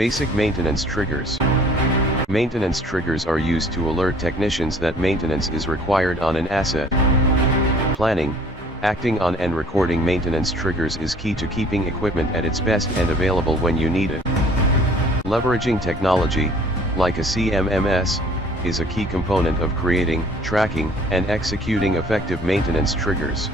Basic maintenance triggers. Maintenance triggers are used to alert technicians that maintenance is required on an asset. Planning, acting on and recording maintenance triggers is key to keeping equipment at its best and available when you need it. Leveraging technology, like a CMMS, is a key component of creating, tracking, and executing effective maintenance triggers.